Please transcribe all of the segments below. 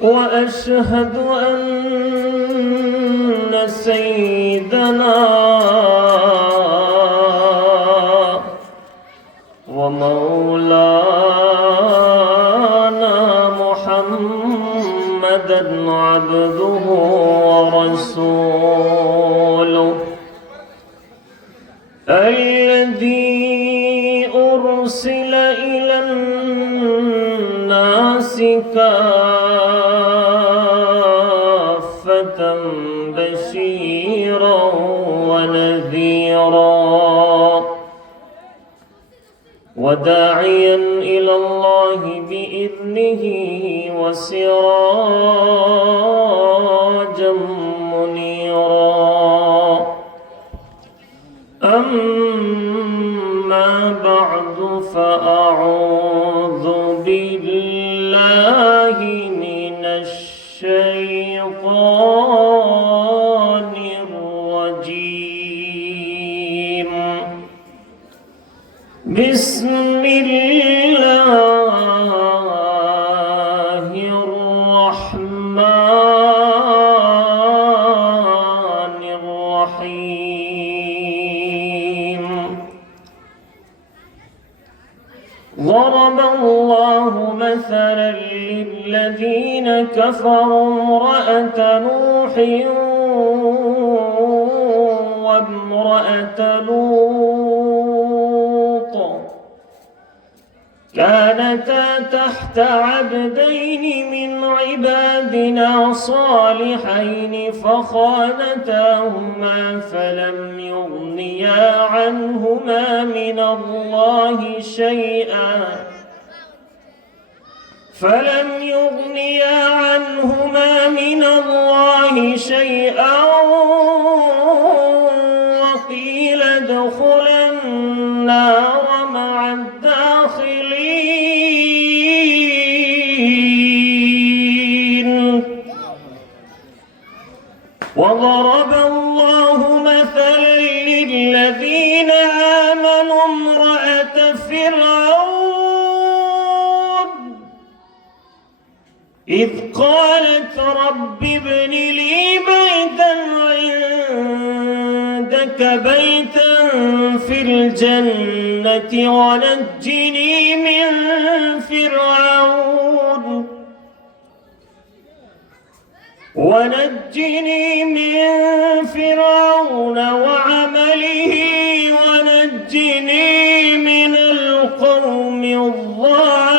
وأشهد أن سيدنا ومولانا محمدًا عبده ورسوله الذي أرسل إلى الناس كافة بشيرا ونذيرا وداعيا إلى الله بإذنه وسراجا منيرا. أما بعد فأعوذ بالله من الشيطان الرجيم. بسم الله الرحمن الرحيم. ضرب الله مثلا للذين كفروا امرأة نوح وامرأة لوط كانتا تحت عبدين من عبادنا صالحين فخانتاهما فلم يغنيا عنهما من الله شيئا وقيل ادخلا النار مع الداخلين. وضرب الله مثلا للذين آمنوا امرأة فرعون إذ قالت رب ابن لي بيتا عندك بيتا في الجنة ونجني من فرعون وعمله ونجني من القوم الظالمين.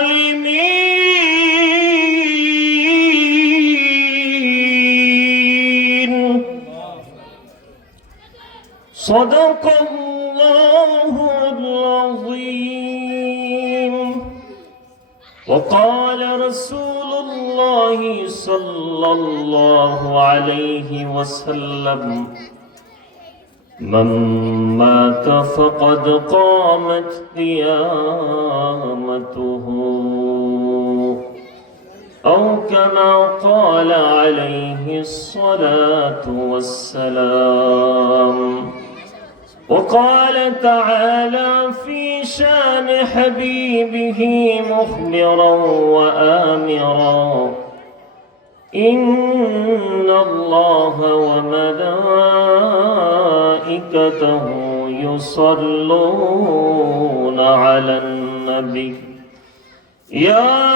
صدق الله العظيم. وقال رسول الله صلى الله عليه وسلم من مات فقد قامت قيامته أو كما قال عليه الصلاة والسلام. وقال تعالى في شان حبيبه مخبرا وآمرا إن الله وملائكته يصلون على النبي يا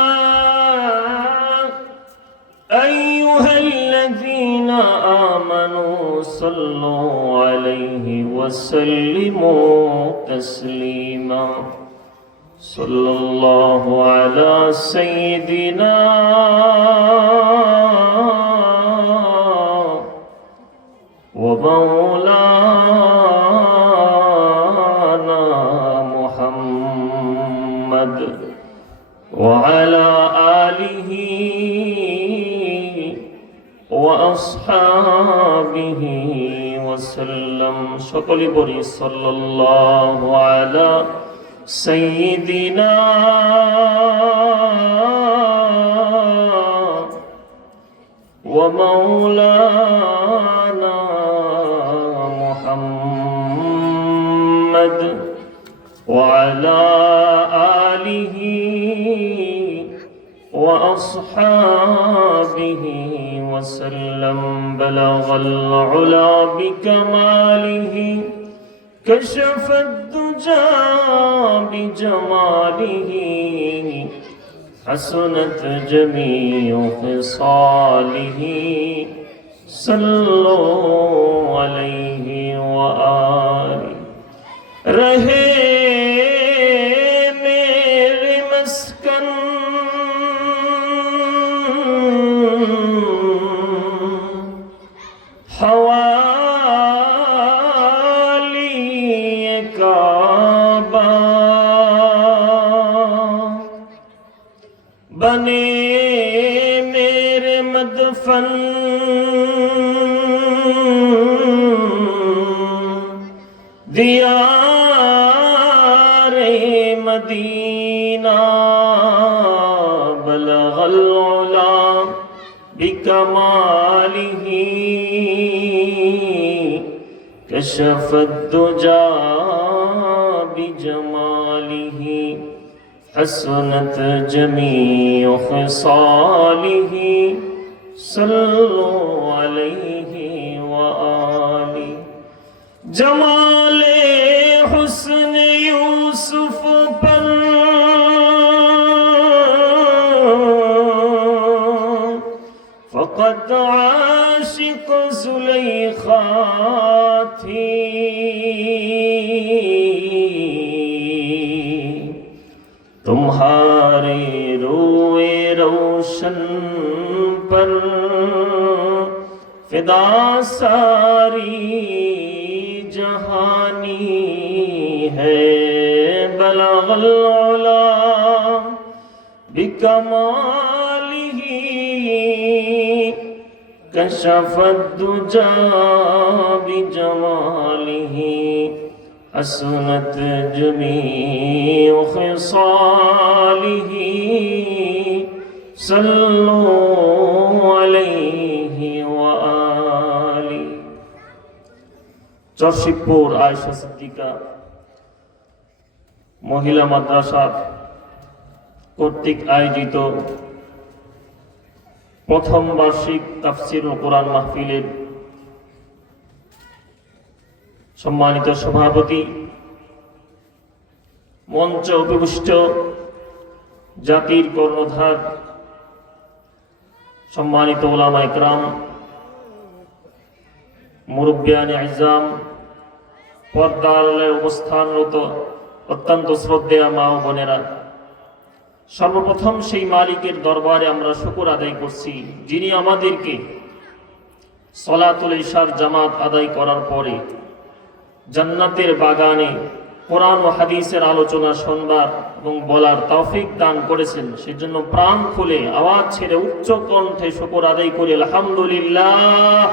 أيها الذين آمنوا صلوا عليه وسلموا تسليما. صلى الله على سيدنا ومولانا محمد وعلى آله وأصحابه وسلم. সকলে বলি সাল্লাল্লাহু আলা সাইয়্যিদিনা ওয়া মাওলানা মুহাম্মদ ওয়া আলা আলিহি وأصحابه وسلم بلغ العلا بكماله كشف الدجى بجماله حسنت جميع خصاله صلوا عليه وآله رہے میرے مسکن حوالی کعبہ بنے میرے مدفن دیار مدینہ بلغ العلا بکمالہ کشف الدجى بجمالہ حسنت جميع خصاله صلوا عليه وآله جمال حسن یوسف پر فقط عاشق زلیخا تھی تمہارے روئے روشن پر فدا ساری جہانی ہے بلغ العلا بکمالہ کشف الدجى بجمالہ حسنت جميع خصاله صلوا عليه وآله চরশিবপুর আয়েশা সিদ্দিকা মহিলা মাদ্রাসা কর্তৃক আয়োজিত প্রথম বার্ষিক তাফসীরুল কোরআন মাহফিলের সম্মানিত সভাপতি, মঞ্চে উপবিষ্ট জাতির কর্ণধার সম্মানিত উলামা ইকরাম, মুরব্বিয়ানে ইজাম, পর্দার আড়ালে অবস্থানরত অত্যন্ত শ্রদ্ধেয় মা ও বোনেরা, সর্বপ্রথম সেই মালিকের দরবারে আমরা শুকর আদায় করছি, যিনি আমাদেরকে সলাতুল ইশার জামাত আদায় করার পরে জান্নাতের বাগানে কোরআন ও হাদিসের আলোচনা শুনবার এবং বলার তৌফিক দান করেছেন। সেজন্য প্রাণ খুলে আওয়াজ ছেড়ে উচ্চ কণ্ঠে শুকর আদায় করি আলহামদুলিল্লাহ।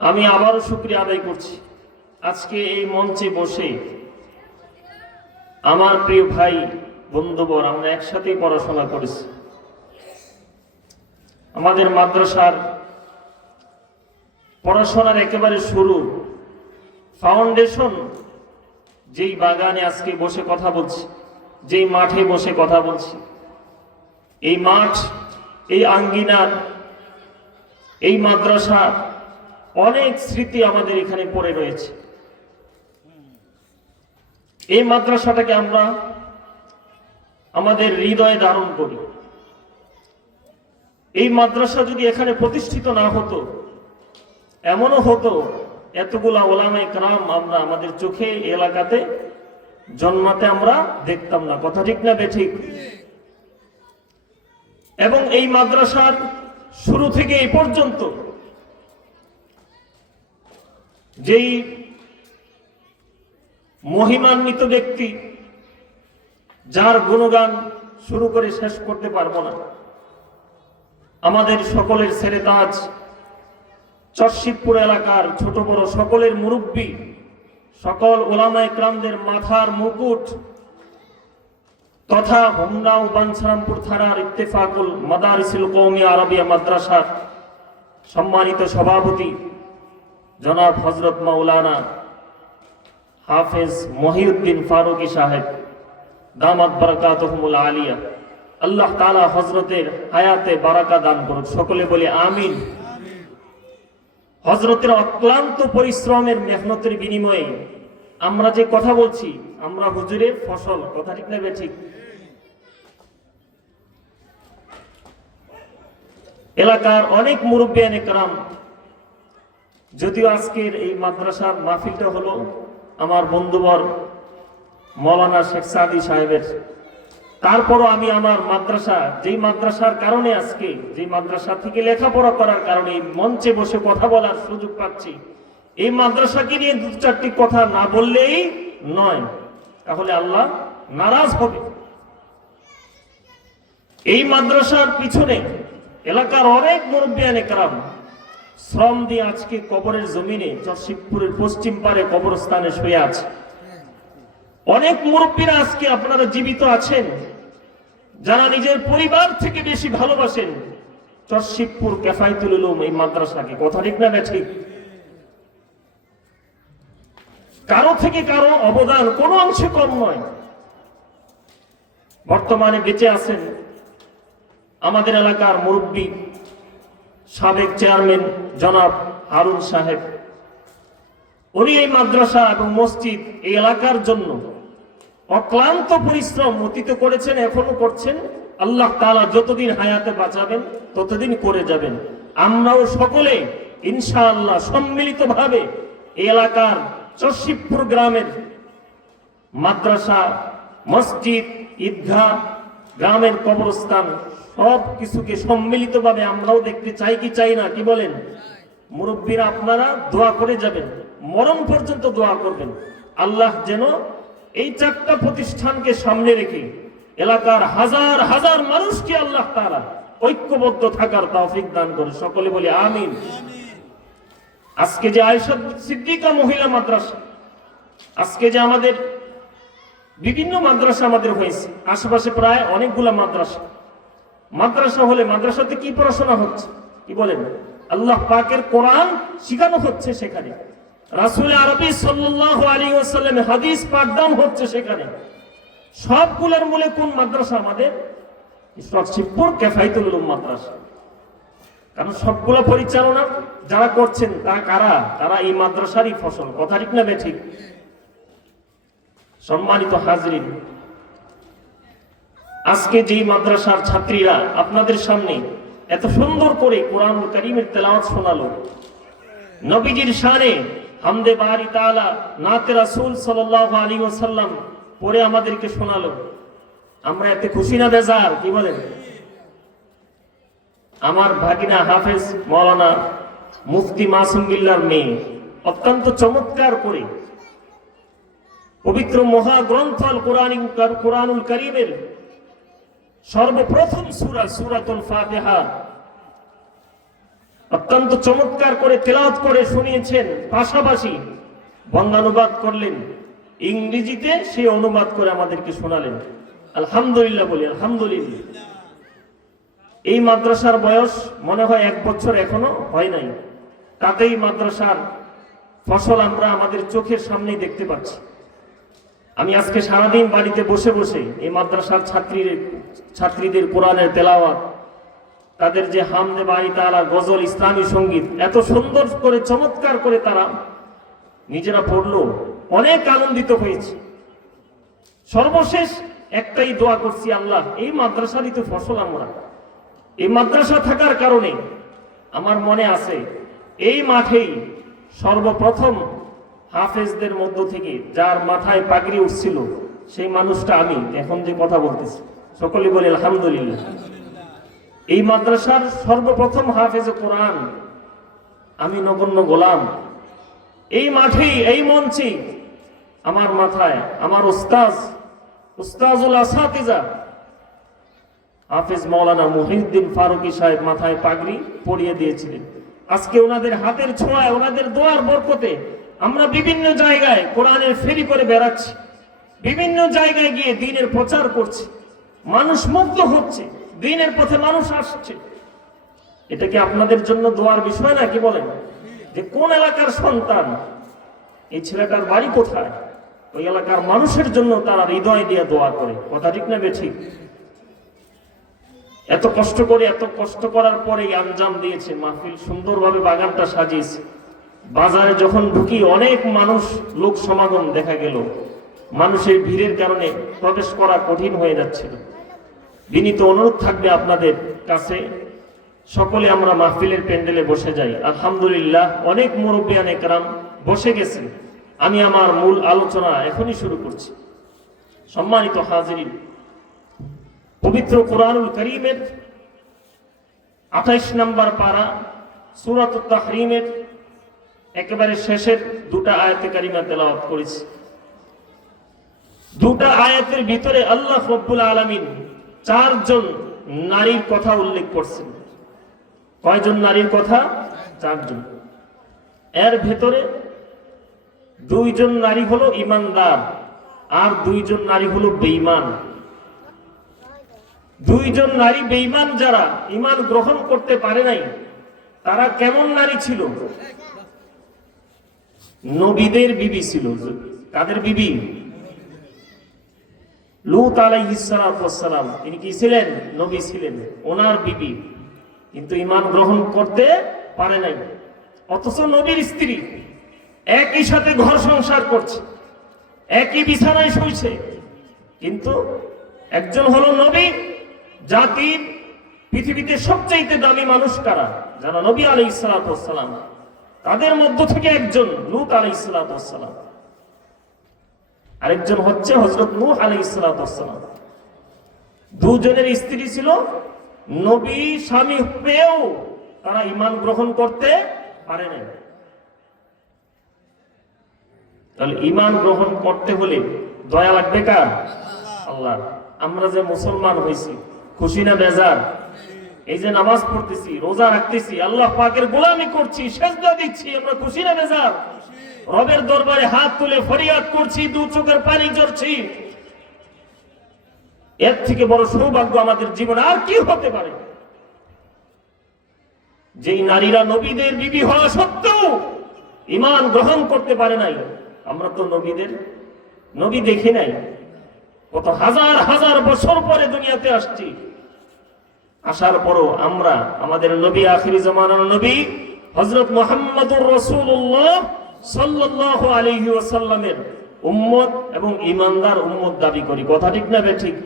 আমি আবারও শুকরিয়া আদায় করছি আজকে এই মঞ্চে বসে আমার প্রিয় ভাই বন্ধুবর, আমরা একসাথেই পড়াশোনা করেছি। আমাদের মাদ্রাসার পড়াশোনার একেবারে শুরু, ফাউন্ডেশন যেই বাগানে আজকে বসে কথা বলছি, যেই মাঠে বসে কথা বলছি, এই মাঠ, এই আঙ্গিনার, এই মাদ্রাসা, অনেক স্মৃতি আমাদের এখানে পড়ে রয়েছে। এই মাদ্রাসাটাকে আমরা আমাদের হৃদয়ে ধারণ করি। এই মাদ্রাসা যদি এখানে প্রতিষ্ঠিত না হতো, এমনও হতো এতগুলা ওলামায়ে কেরাম আমরা আমাদের চোখে এলাকাতে জন্মাতে আমরা দেখতাম না। কথা ঠিক না বেঠিক? এবং এই মাদ্রাসার শুরু থেকে এই পর্যন্ত যেই মহিমান্বিত ব্যক্তি, যার গুণগান শুরু করে শেষ করতে পারবো না, আমাদের সকলের সেরেতাজ, চরশিবপুর এলাকার ছোট বড় সকলের মুরব্বী, সকল ওলামায়ে কেরামদের মাথার মুকুট তথা হোমনা ও বাঞ্ছারামপুর থানার ইত্তেফাকুল মাদারিসুল কওমি আরবিয়া মাদ্রাসার সম্মানিত সভাপতি জনাব হযরত মাওলানা হাফেজ মহিউদ্দিন ফারুকী সাহেব, দামাত বারাকাতুহুমুল আলিয়া। আল্লাহ তাআলা হযরতের হায়াতে বারাকা দান করুক, সকলে বলি আমিন। হযরতের অক্লান্ত পরিশ্রমের মেহনতের বিনিময়ে আমরা যে কথা বলছি, আমরা হুজুরের ফসল, কথা ঠিক না ঠিক? এলাকার অনেক মুরব্বিয়ান একরাম, যদিও আজকের এই মাদ্রাসার মাহফিলটা হলো আমার বন্ধুবর মৌলানা শেখ সাদি সাহেবের, তারপরও আমি আমার মাদ্রাসা, যেই মাদ্রাসার কারণে আজকে, যেই মাদ্রাসা থেকে লেখাপড়া করার কারণে মঞ্চে বসে কথা বলার সুযোগ পাচ্ছি, এই মাদ্রাসাকে নিয়ে দু চারটি কথা না বললেই নয়, তাহলে আল্লাহ নারাজ হবে। এই মাদ্রাসার পিছনে এলাকার অনেক মুরব্বিয়ান একরাম শ্রম দিয়ে আজকে কবরের জমিনে চরশিবপুরের পশ্চিম পারে কবরস্থানে শুয়ে আছে। অনেক মুরব্বীরা আজকে আপনারা জীবিত আছেন, যারা নিজের পরিবার থেকে বেশি ভালোবাসেন চরশিবপুর কেফায়েতুল উলুম এই মাদ্রাসাকে, কথা ঠিক না ঠিক? কারো থেকে কারো অবদান কোনো অংশে কম নয়। বর্তমানে বেঁচে আছেন আমাদের এলাকার মুরব্বী সাবেক চেয়ারম্যান জনাব হারুন সাহেব। উনি এই মাদ্রাসা এবং মসজিদ এই এলাকার জন্য অক্লান্ত পরিশ্রম অতীত করেছেন, এখনো করছেন। আল্লাহ তাআলা যতদিন হায়াতে বাঁচাবেন ততদিন করে যাবেন। আমরাও সকলে ইনশাআল্লাহ সম্মিলিতভাবে এই এলাকার চরশিবপুর গ্রামের মাদ্রাসা, মসজিদ, ঈদগাহ, গ্রামের কবরস্থান সব কিছুকে সম্মিলিতভাবে আমরাও দেখতে চাই কি চাই না, কি বলেন? মুরব্বীরা আপনারা দোয়া করে যাবেন, মরণ পর্যন্ত দোয়া করবেন। আল্লাহ যেন এই চারটা প্রতিষ্ঠানকে সামনে রেখে এলাকার হাজার হাজার মানুষকে আল্লাহ তাআলা ঐক্যবদ্ধ থাকার তৌফিক দান করে, সকলে বলি আমিন। আজকে যে আয়েশা সিদ্দিকা মহিলা মাদ্রাসা, আজকে যে আমাদের বিভিন্ন মাদ্রাসা আমাদের হয়েছে, আশেপাশে প্রায় অনেকগুলা মাদ্রাসা। মাদ্রাসা হলে মাদ্রাসাতে কি পড়াশোনা হচ্ছে, কি বলেন? আল্লাহ পাকের কোরআন শেখানো হচ্ছে সেখানে, রাসূল আরবি সাল্লাল্লাহু আলাইহি ওয়াসাল্লাম হাদিস পাঠদান হচ্ছে সেখানে। সবগুলোর মূলে কোন মাদ্রাসা? আমাদের চরশিবপুর কেফায়েতুল উলুম মাদ্রাসা। কারণ সবগুলো পরিচালনা যারা করছেন তারা কারা? তারা এই মাদ্রাসারই ফসল, কথা ঠিক না ঠিক? সম্মানিত হাজরিন, আজকে যেই মাদ্রাসার ছাত্রীরা আপনাদের সামনে এত সুন্দর করে কোরআনুল কারীমের তেলাওয়াত শোনালো, নবীজির শানে হামদে বারি তাআলা, নাতে রাসূল সাল্লাল্লাহু আলাইহি ওয়াসাল্লাম পড়ে আমাদেরকে শোনালো, আমরা এতে খুশি না বেজার, কি বলেন? আমার ভাগিনা হাফেজ মাওলানা মুফতি মাসুম বিল্লাহর মেয়ে অত্যন্ত চমৎকার করে পবিত্র মহাগ্রন্থ আল কোরআনুল কারীমের সর্বপ্রথম সূরা সূরাতুল ফাতিহা অত্যন্ত চমৎকার করে তেলাওয়াত করে শুনিয়েছেন, পাশাপাশি বঙ্গানুবাদ করলেন, ইংরেজিতে সেই অনুবাদ করে আমাদেরকে শোনালেন। আলহামদুলিল্লাহ বলি, আলহামদুলিল্লাহ। এই মাদ্রাসার বয়স মনে হয় 1 বছর এখনো হয় নাই, তাতেই মাদ্রাসার ফসল আমরা আমাদের চোখের সামনেই দেখতে পাচ্ছি। আমি আজকে সারাদিন বাড়িতে বসে বসে এই মাদ্রাসার ছাত্রীদের কোরআনের তেলাওয়াত, তাদের যে হামদে বারি তাআলা, গজল, ইসলামী সঙ্গীত এত সুন্দর করে চমৎকার করে তারা নিজেরা পড়লো, অনেক আনন্দিত হয়েছে। সর্বশেষ একটাই দোয়া করছি, আল্লাহ এই মাদ্রাসারই তো ফসল, আমরা এই মাদ্রাসা থাকার কারণে আমার মনে আছে এই মাঠেই সর্বপ্রথম হাফেজদের মধ্য থেকে যার মাথায় পাগড়ি উঠছিল সেই মানুষটা আমি এখন যে কথা বলতেছি, সকলে বলে আলহামদুলিল্লাহ। এই মাদ্রাসার সর্বপ্রথম হাফেজে কোরআন আমি নগণ্য গোলাম। এই মাঠেই, এই মঞ্চে আমার মাথায় আমার উস্তাজুল আসাতিজা হাফেজ মাওলানা মুহিউদ্দিন ফারুকী সাহেব মাথায় পাগড়ি পরিয়ে দিয়েছিলেন। আজকে ওনাদের হাতের ছোঁয়ায়, ওনাদের দোয়ার বরকতে আমরা বিভিন্ন জায়গায় কোরআনের ফেরি করে বেড়াচ্ছি, বিভিন্ন জায়গায় গিয়ে দ্বীনের প্রচার করছি, মানুষ মুগ্ধ হচ্ছে, দ্বীনের পথে মানুষ আসছে। এটা কি আপনাদের জন্য দোয়ার বিষয় না, কি বলেন? যে কোন এলাকার সন্তান, এই ছেলেটার বাড়ি কোথায়, ওই এলাকার মানুষের জন্য তারা হৃদয় দিয়ে দোয়া করে। কথা ঠিক না বেঠিক? এত কষ্ট করার পরে আঞ্জাম দিয়েছে, মাহফিল সুন্দরভাবে বাগানটা সাজিয়েছে। বাজারে যখন ঢুকি অনেক মানুষ, লোক সমাগম দেখা গেল। মানুষের ভিড়ের কারণে প্রবেশ করা কঠিন হয়ে যাচ্ছিল। বিনীত অনুরোধ থাকবে আপনাদের কাছে, সকলে আমরা মাহফিলের প্যান্ডেলে বসে যাই। আলহামদুলিল্লাহ অনেক মুরব্বিয়ান একরাম বসে গেছেন। আমি আমার মূল আলোচনা এখনই শুরু করছি। সম্মানিত হাজিরিন, পবিত্র কোরআনুল কারীমের 28 নম্বর পারা সূরাতুত তাহরীমের একেবারে শেষের দুটা আয়াতে কারিমা তেলাওয়াত করেছি। দুটা আয়াতের ভিতরে আল্লাহ রাব্বুল আলামিন 4 জন নারীর কথা উল্লেখ করছেন। কয়জন নারীর কথা? 4 জন। এর ভেতরে 2 জন নারী হলো ঈমানদার, আর 2 জন নারী হলো বেঈমান। 2 জন নারী বেঈমান, যারা ঈমান গ্রহণ করতে পারে নাই। তারা কেমন নারী ছিল? নবীদের বিবি ছিল। কাদের বিবি? লূত আলাইহিস সালাম, তিনি কি ছিলেন? নবী ছিলেন, ওনার বিবি। কিন্তু ঈমান গ্রহণ করতে পারে নাই। অথচ নবীর স্ত্রী, একই সাথে ঘর সংসার করছে, একই বিছানায় শুইছে। কিন্তু একজন হলো নবী। জাতির পৃথিবীতে সবচাইতে দামি মানুষ কারা? যারা নবী আলাইহিস সালাম। তাদের মধ্য থেকে একজন লূত আলাইহিস সালাম, আরেকজন হচ্ছে হযরত নূহ আলাইহিস সালাম। 2 জনের স্ত্রী ছিল। নবী স্বামী পেয়েও তারা ঈমান গ্রহণ করতে পারে নাই। তাহলে ঈমান গ্রহণ করতে হলে দয়া লাগবে কার? আল্লাহ। আমরা যে মুসলমান হয়েছি, খুশি না বেজার? এই যে নামাজ পড়তেছি, রোজা রাখতেছি, আল্লাহ পাকের গোলামি করছি, সেজদা দিচ্ছি, আমরা খুশি না বেজার? রবের দরবারে হাত তুলে ফরিয়াদ করছি, 2 চোখের পানি ঝরছি। এর থেকে বড় সৌভাগ্য আমাদের জীবনে আর কি হতে পারে? যেই নারীরা নবীদের বিবি হওয়া সত্ত্বেও ঈমান গ্রহণ করতে পারে নাই। আমরা তো নবী দেখি নাই। কত হাজার হাজার বছর পরে দুনিয়াতে আসছি। আসার পরও আমরা আমাদের নবী, আখিরি জামানার নবী হযরত মুহাম্মদুর রাসূলুল্লাহ সাল্লাল্লাহু আলাইহি ওয়াসাল্লামের উম্মত এবং ঈমানদার উম্মত দাবি করি। কথা ঠিক না বেঠিক?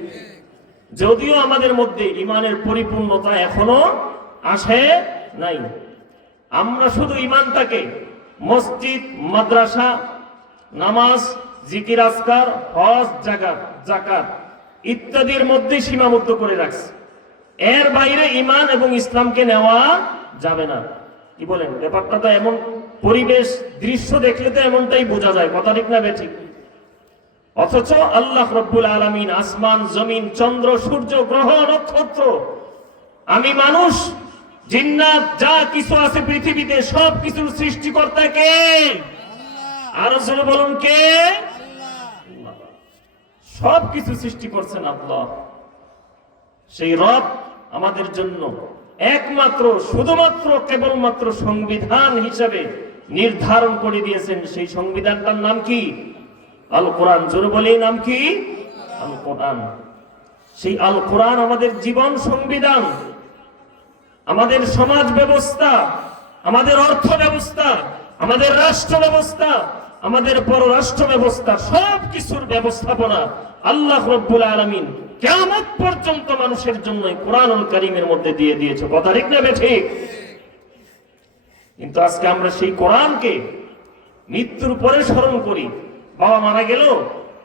যদিও আমাদের মধ্যে ঈমানের পরিপূর্ণতা এখনো আসে নাই। আমরা শুধু ঈমানটাকে মসজিদ, মাদ্রাসা, নামাজ, জিকির, আজকার, হজ, যাকাত ইত্যাদির মধ্যে সীমাবদ্ধ করে রাখছি। এর বাইরে ঈমান এবং ইসলামকে নেওয়া যাবে না। কি বলেন? ব্যাপারটা তো এমন, পরিবেশ দৃশ্য দেখলে তো এমনটাই বোঝা যায়। কথা ঠিক না বেঠিক? অথচ আল্লাহ রাব্বুল আলামিন আসমান, জমিন, চন্দ্র, সূর্য, গ্রহ, নক্ষত্র, আমি মানুষ, জিন্নাত, যা কিছু আছে পৃথিবীতে সব কিছুর সৃষ্টিকর্তা কে? আরো জোরে বলুন, কে? সব কিছু সৃষ্টি করছেন আল্লাহ। সেই রব আমাদের জন্য একমাত্র, শুধুমাত্র, কেবলমাত্র সংবিধান হিসাবে নির্ধারণ করে দিয়েছেন। সেই সংবিধানটার নাম কি? আল কোরআন। জোরে বলি, নাম কি? আল কোরআন। সেই আল কোরআন আমাদের জীবন সংবিধান, আমাদের সমাজ ব্যবস্থা, আমাদের অর্থ ব্যবস্থা, আমাদের রাষ্ট্র ব্যবস্থা, আমাদের পররাষ্ট্র ব্যবস্থা, সব কিছুর ব্যবস্থাপনা আল্লাহ রাব্বুল আলামিন কিয়ামত পর্যন্ত মানুষের জন্য কোরআনুল কারীমের মধ্যে দিয়ে দিয়েছে। কথা ঠিক না বেঠিক? কিন্তু আজকে আমরা সেই কোরআনকে মৃত্যুর পরে স্মরণ করি। বাবা মারা গেল,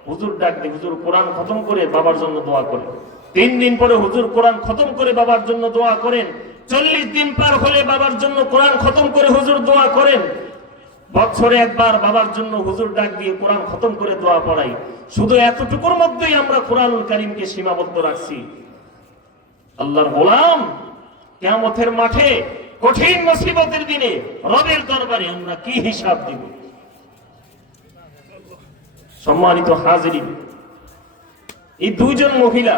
হুজুর ডাক দিয়ে হুজুর কোরআন খতম করে বাবার জন্য দোয়া করে। 3 দিন পরে হুজুর কোরআন খতম করে বাবার জন্য দোয়া করেন। 40 দিন পার হলে বাবার জন্য কোরআন খতম করে হুজুর দোয়া করেন। বছরে একবার বাবার জন্য হুজুর ডাক দিয়ে কোরআন খতম করে দোয়া পড়াই। শুধু এতটুকুর মধ্যেই আমরা কোরআনুল কারীমকে সীমাবদ্ধ রাখছি। আল্লাহর গোলাম, কিয়ামতের মাঠে, কঠিন মুসিবতের দিনে রবের দরবারে আমরা কি হিসাব দিব? সম্মানিত হাজিরিন, এই 2 জন মহিলা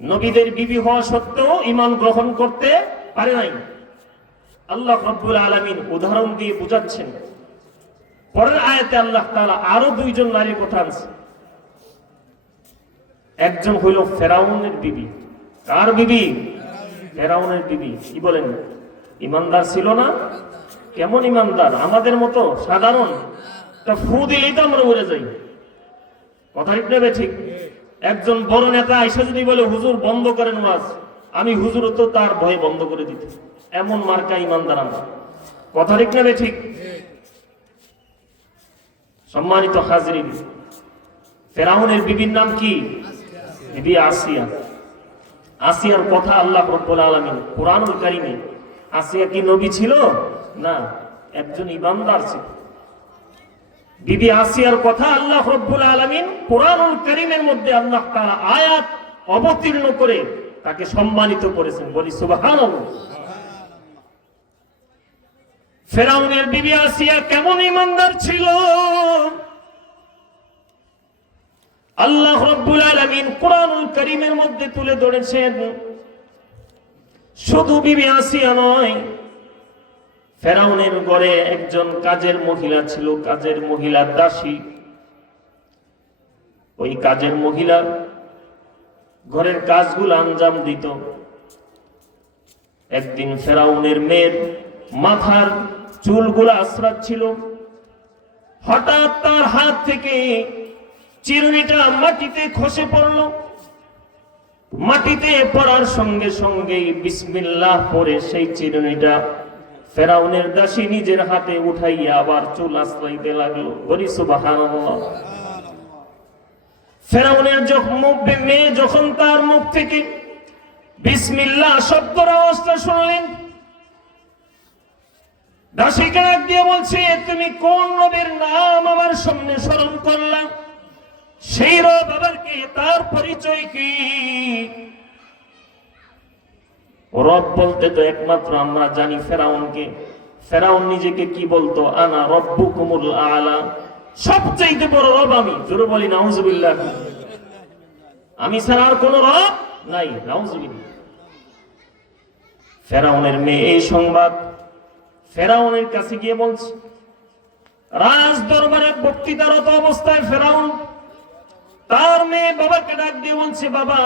নবীদের বিবি হওয়া সত্ত্বেও ঈমান গ্রহণ করতে পারে নাই। আল্লাহ রাব্বুল আলামিন উদাহরণ দিয়ে বুঝাচ্ছেন পরের আয়াতে আল্লাহ তাআলা আরো দুইজন নারীর কথা আনছে। একজন হইল ফেরাউনের বিবি। কার বিবি? ফেরাউনের বিবি। কি বলেন, ইমানদার ছিল না? কেমন ইমানদার? আমাদের মতো সাধারণ, তা ফু দিলেই তো আমরা উড়ে যাই। কথা ঠিক নেবে ঠিক? একজন বড় নেতা আইসা যদি বলে হুজুর বন্ধ করেন ওয়াজ, আমি হুজুর তো তার ভয়ে বন্ধ করে দিতে, এমন মার্কা ইমানদার আমরা। কথা ঠিক নেবে ঠিক? সম্মানিত হাজরিন, ফেরাউনের বিবির নাম কি? বিবি আসিয়া। আসিয়ার কথা আল্লাহ রাব্বুল আলামিন কুরআনুল কারীমে, আসিয়া কি নবী ছিল? না, একজন ইমানদার ছিল। বিবি আসিয়ার কথা আল্লাহ রাব্বুল আলামিন কুরআনুল কারীমের মধ্যে আল্লাহ তাআলা আয়াত অবতীর্ণ করে তাকে সম্মানিত করেছেন। বলি সুবহানাল্লাহ। ফেরাউনের বিবি আসিয়া কেমন ইমানদার ছিল আল্লাহ রাব্বুল আলামিন কুরআনুল কারীমের মধ্যে তুলে ধরেছেন। শুধু বিবি আসিয়া নয়, ফেরাউনের ঘরে একজন কাজের মহিলা ছিল, কাজের মহিলা দাসী। ওই কাজের মহিলা ঘরের কাজগুলো আঞ্জাম দিত। একদিন ফেরাউনের মেয়ের মাথার চুলগুলো আশ্রাচ্ছিল, হঠাৎ তার হাত থেকে চিরুনিটা মাটিতে খসে পড়ল। মাটিতে পড়ার সঙ্গে সঙ্গে বিসমিল্লাহ পড়ে সেই চিরুনিটা ফেরাউনের দাসী নিজের হাতে উঠাইয়া আবার চুল আশ্রাইতে লাগলো। বলি সুবহানাল্লাহ। ফেরাউনের মেয়ে যখন তার মুখ থেকে বিসমিল্লাহ শব্দের আওয়াজটা শুনলেন, দাসীকে ডাক দিয়ে বলছে, তুমি কোন রবের নাম আমার সামনে স্মরণ করলাম? সেই রব আবার কে? তার পরিচয় কি? রব বলতে তো একমাত্র আমরা জানি ফেরাউনকে। ফেরাউন নিজেকে কি বলতো? আনা রব্বুকুমুল আলা, সবচেয়ে বড় রব আমি। জোরে বলি নাউজুবিল্লাহ। আমি ছাড়া আর কোন রব নাই। নাউজুবিল্লাহ। ফেরাউনের মেয়ে এই সংবাদ ফেরাউনের কাছে গিয়ে বলছে। রাজ দরবারে বক্তৃতারত অবস্থায় ফেরাউন তার মেয়ে বাবাকে ডাক দিয়ে বলছে, বাবা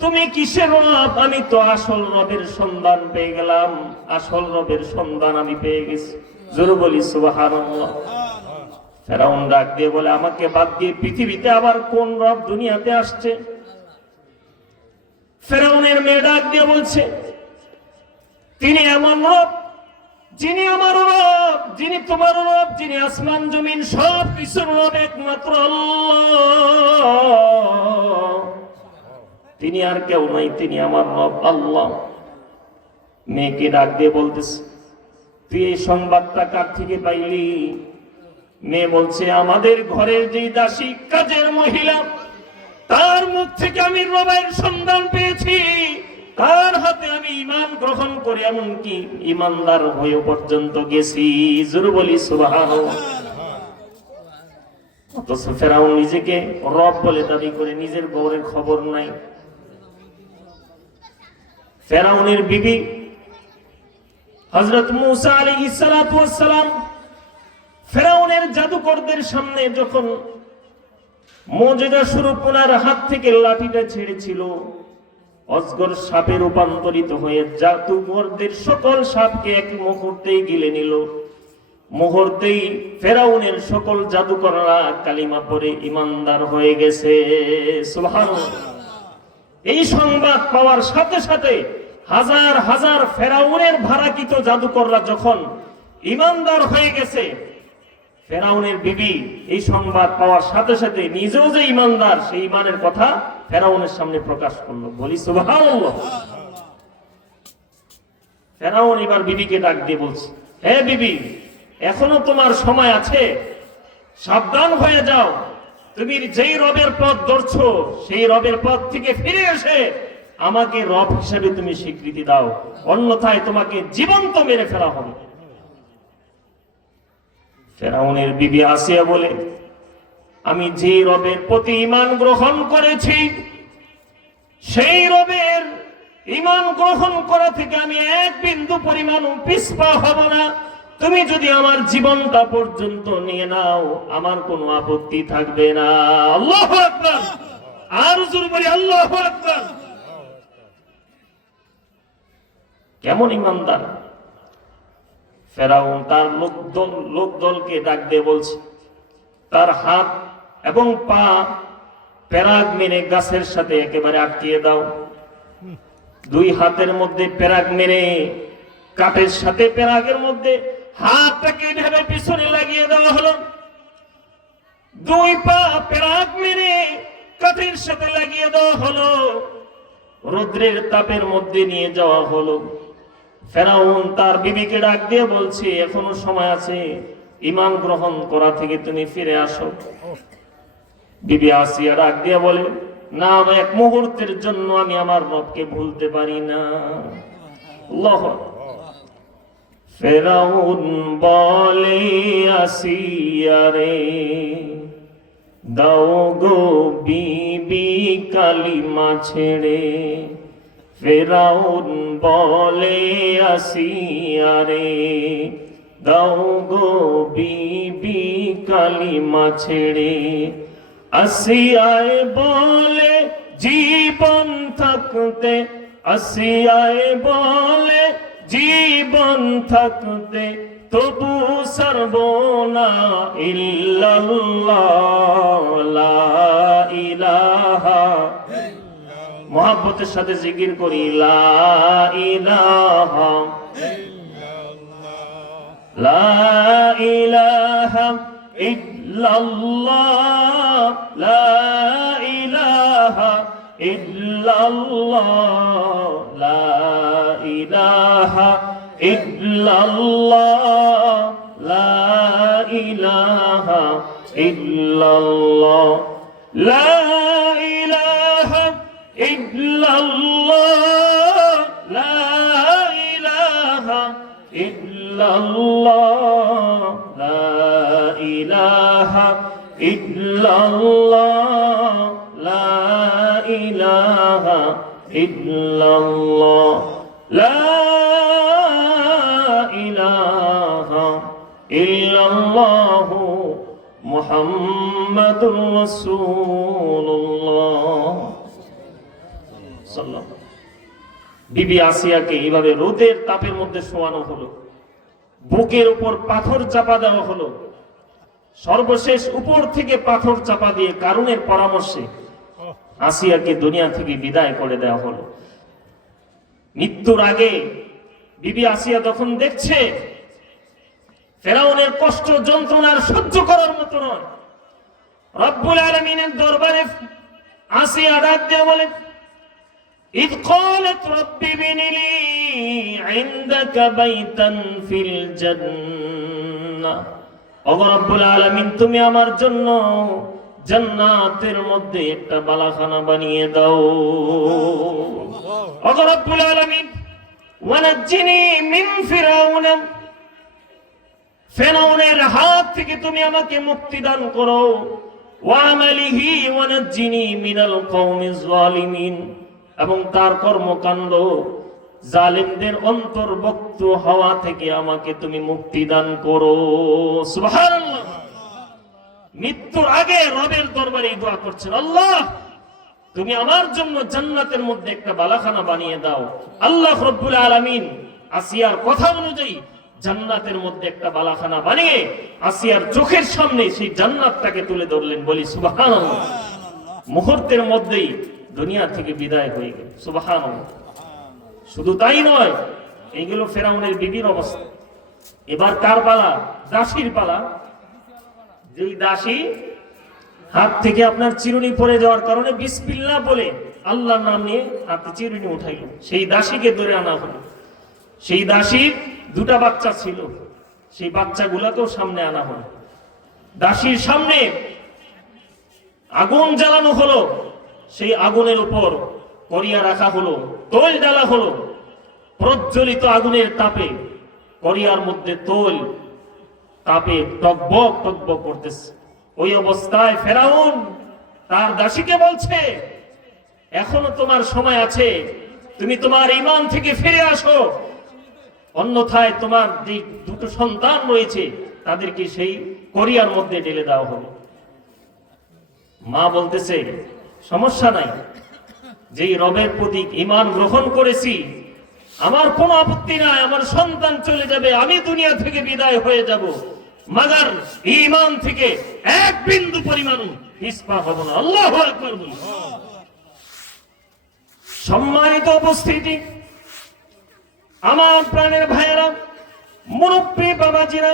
তুমি কিসের রব? আমি তো আসল রবের সন্ধান পেয়ে গেলাম, আসল রবের সন্ধান আমি পেয়ে গেছি। জোরে বলি সুবহানাল্লাহ। ফেরাউন ডাক দিয়ে বলে, আমাকে বাদ দিয়ে পৃথিবীতে আবার কোন রব দুনিয়াতে আসছে? ফেরাউনের মেয়ে ডাক দিয়ে বলছে, তিনি এমন রব যিনি আমার রব, যিনি তোমার রব, যিনি আসমান জমিন সব কিছুর রব একমাত্র আল্লাহ। তিনি আর কেউ নাই, তিনি আমার রব আল্লাহ। মেয়েকে ডাক দিয়ে বলতেছে, তুই এই সংবাদটা কার থেকে পাইলি? মেয়ে বলছে, আমাদের ঘরের যে দাসী কাজের মহিলা, তার মুখ থেকে আমি রবের সন্ধান পেয়েছি। তার হাতে আমি ঈমান গ্রহণ করে এমনকি ঈমানদার হয়ে পর্যন্ত গেছি। জোরে বলি সুবহানাল্লাহ। অথচ ফেরাউন নিজেকে রব বলে দাবি করে, নিজের গৌরের খবর নাই। ফেরাউনের বিবি হযরত মূসা আলাইহিস সালাতু ওয়াস সালাম ফেরাউনের জাদুকরদের সামনে যখন মুজিজা স্বরূপ ওনার হাত থেকে লাঠিটা ছেড়েছিল, অজগর সাপে রূপান্তরিত হয়ে জাদুকরদের সকল সাপকে এক মুহূর্তেই গিলে নিল। মুহূর্তেই ফেরাউনের সকল জাদুকররা কালিমা পড়ে ঈমানদার হয়ে গেছে। সুবহানাল্লাহ। এই সংবাদ পাওয়ার সাথে সাথে হাজার হাজার ফেরাউনের ভাড়াকৃত জাদুকররা যখন ঈমানদার হয়ে গেছে, ফেরাউনের বিবি এই সংবাদ পাওয়ার সাথে সাথে নিজেও যে ঈমানদার, সেই ঈমানের কথা ফেরাউনের সামনে প্রকাশ করলো। বলি সুবহানাল্লাহ। ফেরাউন এবার বিবিকে ডাক দিয়ে বলছে, হে বিবি, এখনো তোমার সময় আছে, সাবধান হয়ে যাও। তুমি যেই রবের পথ ধরছো, সেই রবের পথ থেকে ফিরে এসে আমাকে রব হিসেবে তুমি স্বীকৃতি দাও, অন্যথায় তোমাকে জীবন্ত মেরে ফেলা হবে। ফেরাউনের বিবি আসিয়া বলে, আমি যে রবের প্রতি ঈমান গ্রহণ করেছি, সেই রবের ঈমান গ্রহণ করা থেকে আমি এক বিন্দু পরিমাণ পিছপা হব না। তুমি যদি আমার জীবনটা পর্যন্ত নিয়ে নাও আমার কোনো আপত্তি থাকবে না। আল্লাহু আকবার, আর জোরে বলি আল্লাহু আকবার। কেমন ইমানদার! ফেরাউন তার লোকদলকে ডাক দিয়ে বলছে, তার হাত এবং পা পেরাগ মেরে গাছের সাথে একেবারে আটকিয়ে দাও। দুই হাতের মধ্যে পেরাগ মেরে কাঠের সাথে পেরাগের মধ্যে হাতটাকে ঢেলে পিছনে লাগিয়ে দেওয়া হলো। দুই পা পেরাগ মেরে কাঠের সাথে লাগিয়ে দেওয়া হলো, রৌদ্রের তাপের মধ্যে নিয়ে যাওয়া হলো। ফেরাউন তার বিবিকে ডাক দিয়ে বলছে, এখনো সময় আছে, ঈমান গ্রহণ করা থেকে তুমি ফিরে আসো। বিবি আসিয়া ডাক দিয়ে বলে, না, এক মুহূর্তের জন্য আমি আমার রবকে ভুলতে পারি না। আল্লাহ। ফেরাউন বলে, আসিয়া রে দাও গো বিবি কালিমা ছেড়ে। ফেরাউন বলে, আসিয়া রে দাও গো বিবি কালিমা ছেড়ে। আসিয়ায় বলে, জীবন থাকতে, আসিয়ায় বলে জীবন থাকতে তবু সর্বনা ইল্লাল্লাহ লা ইলাহা। মুহাব্বতের সাথে জিকির করি, লা ইলাহা লা ইলাহা ইল্লাল্লাহ লা ইলাহা ইল্লাল্লাহ লা ইলাহা ইল্লাল্লাহ লা ইলাহা ইল্লাল্লাহ লা ইলাহা ইল্লাল্লাহ লা ইলাহা ইল্লাল্লাহ লা ইলাহা ইল্লাল্লাহ লা ইলাহা ইল্লাল্লাহ লা ইলাহা ইল্লাল্লাহ মুহাম্মাদুর রাসূলুল্লাহ সাল্লাল্লাহু। বিবি আসিয়াকে এইভাবে রোদের তাপের মধ্যে শোয়ানো হলো, বুকের উপর পাথর চাপা দেওয়া হলো, সর্বশেষ উপর থেকে পাথর চাপা দিয়ে কারুনের পরামর্শে আসিয়াকে দুনিয়া থেকে বিদায় করে দেওয়া হলো। মৃত্যুর আগে বিবি আসিয়া তখন দেখছে ফেরাউনের কষ্ট যন্ত্রণার সহ্য করার মতো নয়। রব্বুল আলামিনের দরবারে আসিয়া ডাক দিয়ে বলে, إذ قالت رب ابن لي عندك بيتا في الجنة। ওগো রব্বুল আলামিন, তুমি আমার জন্য জান্নাতের মধ্যে একটা বালাখানা বানিয়ে দাও। ওগো রব্বুল আলামিন, ওয়ানাজ্জিনি মিন ফিরাউন, ফিরাউনের হাত থেকে তুমি আমাকে মুক্তি দান করো। ওয়া আমালিহি ওয়ানাজ্জিনি মিনাল কওমিজ জালিমিন, এবং তার কর্মকাণ্ড জালিমদের অন্তর্ভুক্ত হওয়া থেকে আমাকে তুমি মুক্তি দান করো। সুবহানাল্লাহ। মৃত্যুর আগে রবের দরবারে দোয়া করছেন, আল্লাহ তুমি আমার জন্য জান্নাতের মধ্যে একটা বালাখানা বানিয়ে দাও। আল্লাহ রব্বুল আলামিন আসিয়ার কথা অনুযায়ী জান্নাতের মধ্যে একটা বালাখানা বানিয়ে আসিয়ার চোখের সামনে সেই জান্নাতটাকে তুলে ধরলেন। বলি সুবহানাল্লাহ। মুহূর্তের মধ্যেই দুনিয়া থেকে বিদায় হয়ে গেল। সুবহানাল্লাহ। শুধু তাই নয়, এইগুলো ফেরাউনের বিবির অবস্থা। এবার কার পালা? দাসীর পালা। যেই দাসী হাত থেকে আপনার চিরুনি পড়ে যাওয়ার কারণে বিসমিল্লাহ বলে আল্লাহর নাম নিয়ে হাতে চিরুনি উঠাইল, সেই দাসীকে ধরে আনা হলো। সেই দাসীর দুটা বাচ্চা ছিল, সেই বাচ্চাগুলাকেও সামনে আনা হলো। দাসীর সামনে আগুন জ্বালানো হলো, সেই আগুনের উপর করিয়া রাখা হলো, তৈল ঢালা হলো। প্রজ্বলিত আগুনের তাপে করিয়ার মধ্যে তৈল তাপে টকবক টকবক করতেছে। ওই অবস্থায় ফেরাউন তার দাসীকে বলছে, এখনো তোমার সময় আছে, তুমি তোমার ঈমান থেকে ফিরে আসো। অন্যথায় তোমার যে দুটো সন্তান রয়েছে তাদেরকে সেই কোরিয়ার মধ্যে ঢেলে দেওয়া হবে। মা বলতেছে সমস্যা নাই, যেই রবের প্রতি ঈমান গ্রহণ করেছি আমার কোনো আপত্তি নাই, আমার সন্তান চলে যাবে, আমি দুনিয়া থেকে বিদায় হয়ে যাব, মাগার ঈমান থেকে এক বিন্দু পরিমাণ পিছপা হব না। আল্লাহু আকবার বলি। সম্মানিত উপস্থিতি, আমার প্রাণের ভাইয়েরা, মুরব্বী বাবাজিরা,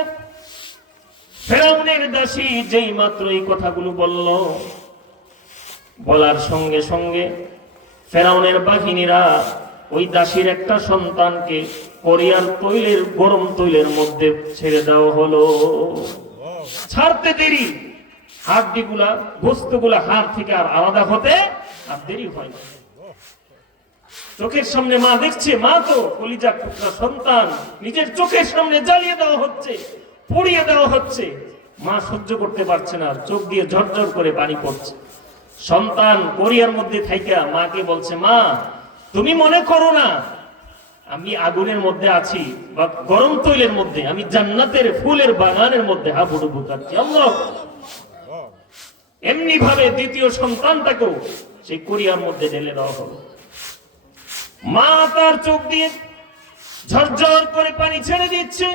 ফেরাউনের দাসী যেই মাত্র এই কথাগুলো বলল, বলার সঙ্গে সঙ্গে ফেরাউনের বাহিনীরা ওই দাসীর একটা সন্তানকে কোরিয়ার তৈলের গরম তৈলের মধ্যে ছেড়ে দেওয়া হলো। ছাড়তে দেরি, হাড্ডিগুলা গোস্তগুলা হাড় থেকে আর আলাদা হতে আর দেরি হয় না। চোখের সামনে মা দেখছে, মা তো কলিজার টুকরা সন্তান নিজের চোখের সামনে জ্বালিয়ে দেওয়া হচ্ছে, পুড়িয়ে দেওয়া হচ্ছে। মা সহ্য করতে পারছে না, চোখ দিয়ে ঝরঝর করে পানি পড়ছে। সন্তান কোরিয়ার মধ্যে থাইকা মাকে বলছে, মা তুমি মনে করো না আমি আগুনের মধ্যে আছি বা গরম তৈলের মধ্যে, আমি জান্নাতের ফুলের বাগানের মধ্যে হাবুডুবু কাটছি। আল্লাহ। এমনি ভাবে দ্বিতীয় সন্তানটাকেও সেই কোরিয়ার মধ্যে ঢেলে দেওয়া হলো। মা তার চোখ দিয়ে ঝরঝর করে পানি ছেড়ে দিচ্ছে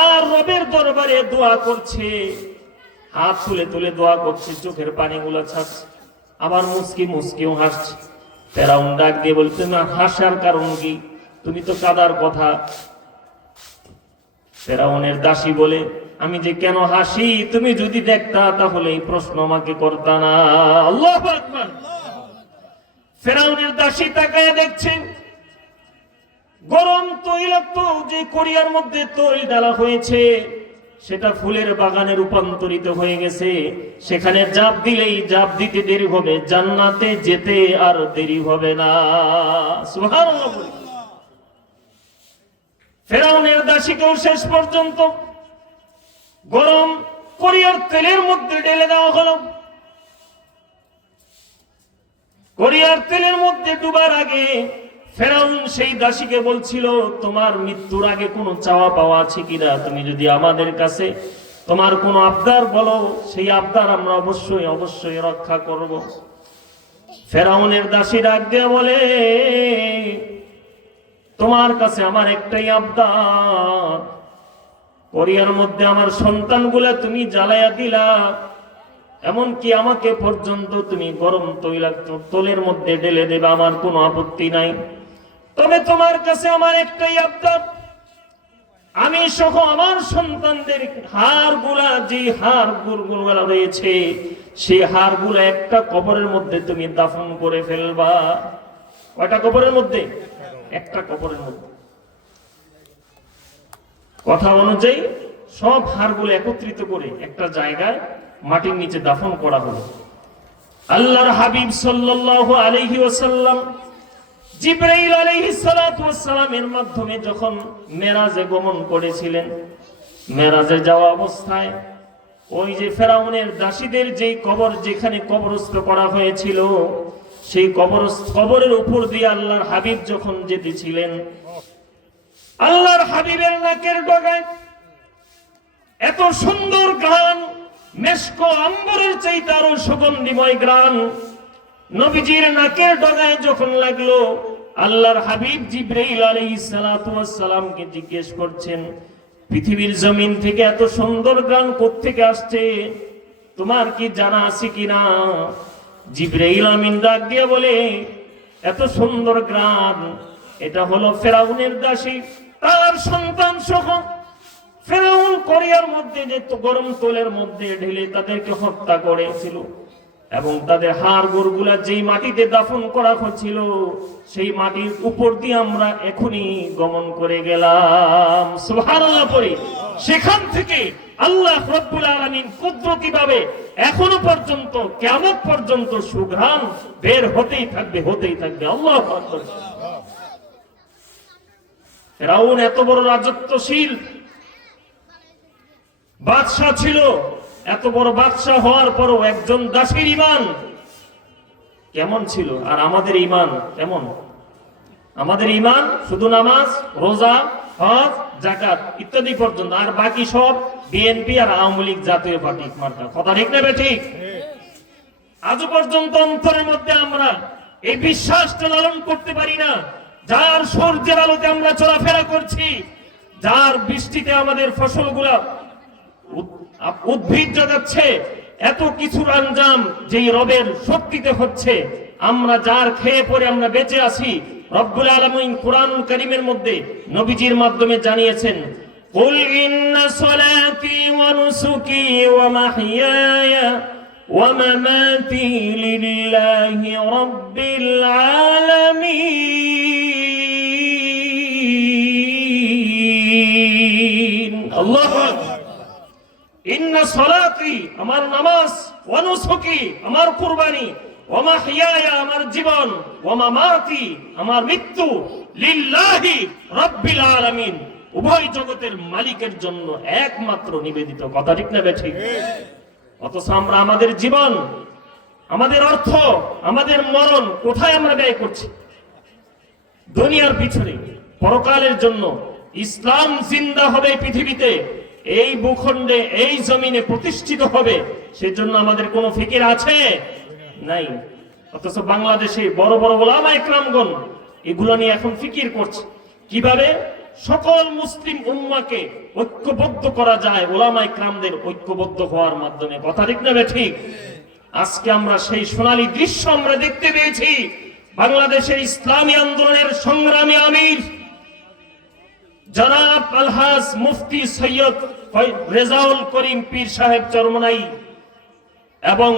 আর রবের দরবারে দোয়া করছে, হাত তুলে তুলে দোয়া করছে, চোখের পানিগুলো ছাড়ছে, আবার মুস্কি মুস্কিও হাসছে। ফেরাউন ডাক দিয়ে বলছে, না হাসার কারণ কি, তুমি তো কাদার কথা। ফেরাউনের দাসী বলে, আমি যে কেন হাসি তুমি যদি দেখতা তাহলে এই প্রশ্ন আমাকে করতা না। আল্লাহু আকবার। ফেরাউনের দাসী তাকায় দেখছেন গরম তৈলাক্ত যে কোরিয়ার মধ্যে তৈল ডালা হয়েছে সেটা ফুলের বাগানে রূপান্তরিত হয়ে গেছে। সেখানে জাপ দিলেই জাপ দিতে দেরি হবে, জান্নাতে যেতে আর দেরি হবে না। সুবহানাল্লাহ। ফেরাউনের দাসীকেও শেষ পর্যন্ত গরম কোরিয়ার তেলের মধ্যে ঢেলে দেওয়া হলো। কোরিয়ার তেলের মধ্যে ডুবার আগে ফেরাউন সেই দাসীকে বলছিল, তোমার মৃত্যুর আগে কোনো চাওয়া পাওয়া আছে কিনা, তুমি যদি আমাদের কাছে তোমার কোনো আবদার বলো সেই আবদার আমরা অবশ্যই অবশ্যই রক্ষা করব। ফেরাউনের দাসী ডাক দিয়ে বলে, তোমার কাছে আমার একটাই আবদার, কোরিয়ার মধ্যে আমার সন্তানগুলা তুমি জ্বালাইয়া দিলা, এমনকি আমাকে পর্যন্ত তুমি গরম তৈলাক্ত তোলের মধ্যে ঢেলে দেবে, আমার কোনো আপত্তি নাই। তবে তোমার কাছে আমার একটাই আবদার, আমি সহ আমার সন্তানদের হাড়গুলা, যে হাড়গুলা রয়েছে সেই হাড়গুলা একটা কবরের মধ্যে তুমি দাফন করে ফেলবা। কয়টা কবরের মধ্যে? একটা কবরের মধ্যে। কথা অনুযায়ী সব হাড়গুলো একত্রিত করে একটা জায়গায় মাটির নিচে দাফন করা হলো। আল্লাহর হাবিব সাল্লাল্লাহু আলাইহি ওয়াসাল্লাম জিবরাইল আলাইহিস সালাতু ওয়াস সালামের মাধ্যমে যখন মেরাজে গমন করেছিলেন, মেরাজে যাওয়া অবস্থায় ওই যে ফেরাউনের দাসীদের যেই কবর যেখানে কবরস্থ করা হয়েছিল সেই কবরের উপর দিয়ে আল্লাহর হাবিব যখন যেতেছিলেন, আল্লাহর হাবিবের নাকের ডগায় এত সুন্দর ঘ্রাণ, মেশক আম্বরের চাইতে আরো সুগন্ধিময় ঘ্রাণ নবীজির নাকের ডগায় যখন লাগলো, আল্লাহর হাবিব জিবরাইল আলাইহিস সালাতু ওয়াস সালামকে জিজ্ঞেস করছেন, পৃথিবীর জমিন থেকে এত সুন্দর ঘ্রাণ কোত্থেকে আসছে, তোমার কি জানা আছে কিনা? জিবরাইল আমিন ডাক দিয়ে বলে, এত সুন্দর ঘ্রাণ এটা হলো ফেরাউনের দাসী তার সন্তান সহ ফেরাউন কোরিয়ার মধ্যে যে গরম তোলের মধ্যে ঢেলে তাদেরকে হত্যা করেছিল এবং তাদের হাড় গোড়গুলা যেই মাটিতে দাফন করা হচ্ছিল সেই মাটির উপর দিয়ে আমরা এখনই গমন করে গেলাম। সুবহানাল্লাহ পড়ি। সেখান থেকে আল্লাহ রাব্বুল আলামিন কুদরতিভাবে এখনো পর্যন্ত কিয়ামত পর্যন্ত সুঘ্রাণ বের হতেই থাকবে, হতেই থাকবে। আল্লাহু আকবার। ফেরাউন এত বড় রাজত্বশীল বাদশাহ ছিল, এত বড় বাদশাহ হওয়ার পরও একজন দাসীর ঈমান কেমন ছিল আর আমাদের ঈমান কেমন? আমাদের ঈমান শুধু নামাজ, রোজা, হজ, যাকাত ইত্যাদি পর্যন্ত, আর বাকি সব বিএনপি আর আওয়ামী লীগ জাতীয় পার্টি মার্কা। কথা ঠিক না ঠিক? আজ পর্যন্ত অন্তরের মধ্যে আমরা এই বিশ্বাসটা লালন করতে পারি না, যার সূর্যের আলোতে আমরা চলাফেরা করছি, যার বৃষ্টিতে আমাদের ফসলগুলা উদ্ভিদ জগাচ্ছে, এত কিছুর আঞ্জাম যেই রবের শক্তিতে হচ্ছে, আমরা যার খেয়ে পরে আমরা বেঁচে আছি। রব্বুল আলামিন কুরআনুল কারীমের মধ্যে নবীজির মাধ্যমে জানিয়েছেন, কুল ইন্না সলাতি ওয়া নুসুকি ওয়া মাহইয়ায়া ওয়া মামাতি লিল্লাহি রাব্বিল আলামিন। আল্লাহু আকবার। ইন্না সলাতি আমার নামাজ, ওয়া নুসুকি আমার কুরবানি, ওয়া মাহইয়ায়া আমার জীবন, ওয়া মামাতি আমার মৃত্যু, লিল্লাহি রাব্বিল আলামিন উভয় জগতের মালিকের জন্য একমাত্র নিবেদিত। কথা ঠিক না ঠিক? অথচ আমরা আমাদের জীবন, আমাদের অর্থ, আমাদের মরণ কোথায় আমরা ব্যয় করছি? দুনিয়ার পিছনে, পরকালের জন্য। ইসলাম জিন্দা হবে পৃথিবীতে, এই ভূখণ্ডে, এই জমিনে প্রতিষ্ঠিত হবে, সেজন্য আমাদের কোনো ফিকির আছে? নাই। অথচ বাংলাদেশে বড় বড় উলামা ইকরামগণ এগুলো নিয়ে এখন ফিকির করছে, কিভাবে সকল মুসলিম উম্মাহকে ঐক্যবদ্ধ করা যায় উলামা ইকরামদের ঐক্যবদ্ধ হওয়ার মাধ্যমে। কথা ঠিক না ঠিক? আজকে আমরা সেই সোনালী দৃশ্য আমরা দেখতে পেয়েছি। বাংলাদেশের ইসলামী আন্দোলনের সংগ্রামী আমির জনাব আলহাজ মুফতি সৈয়দ রেজাউল করিম পীর সাহেব চরমনাই এবং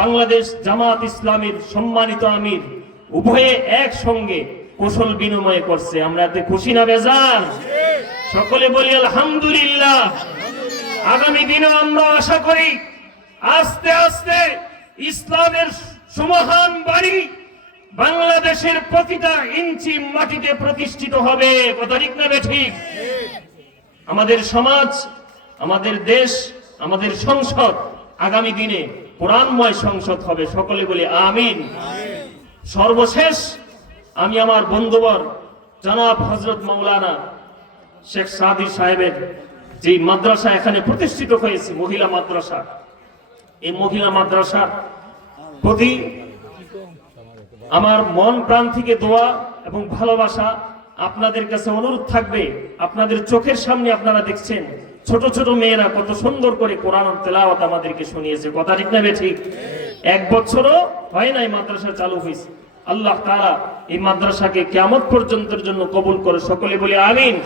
বাংলাদেশ জামাত ইসলামীর সম্মানিত আমির উভয়ে একসঙ্গে কুশল বিনিময় করছে। আমরা এতে খুশি না বেজার? সকলে বলি আলহামদুলিল্লাহ। আগামী দিনে আমরা আশা করি আস্তে আস্তে ইসলামের সুমহান বাড়ি বাংলাদেশের প্রতিটা ইঞ্চি মাটিতে প্রতিষ্ঠিত হবে। কথা ঠিক না ঠিক? আমাদের সমাজ, আমাদের দেশ, আমাদের সংসদ আগামী দিনে কোরআনময় সংসদ হবে। সকলে বলি আমিন। সর্বশেষ আমি আমার বন্ধুবর জনাব হযরত মাওলানা শেখ সাদি সাহেবের যে মাদ্রাসা এখানে প্রতিষ্ঠিত হয়েছে, মহিলা মাদ্রাসা, এই মহিলা মাদ্রাসার প্রতি আমার মন প্রাণ থেকে দোয়া এবং ভালোবাসা। আপনাদের কাছে অনুরোধ থাকবে, আপনাদের চোখের সামনে আপনারা দেখছেন ছোট ছোট মেয়েরা কত সুন্দর করে কোরআন তেলাওয়াত আমাদেরকে শুনিয়েছে। কথা ঠিক না ঠিক? 1 বছরও হয় নাই মাদ্রাসা চালু হয়েছে। আল্লাহ তাআলা এই মাদ্রাসাকে কিয়ামত পর্যন্তের জন্য কবুল করে। সকলে বলি আমিন।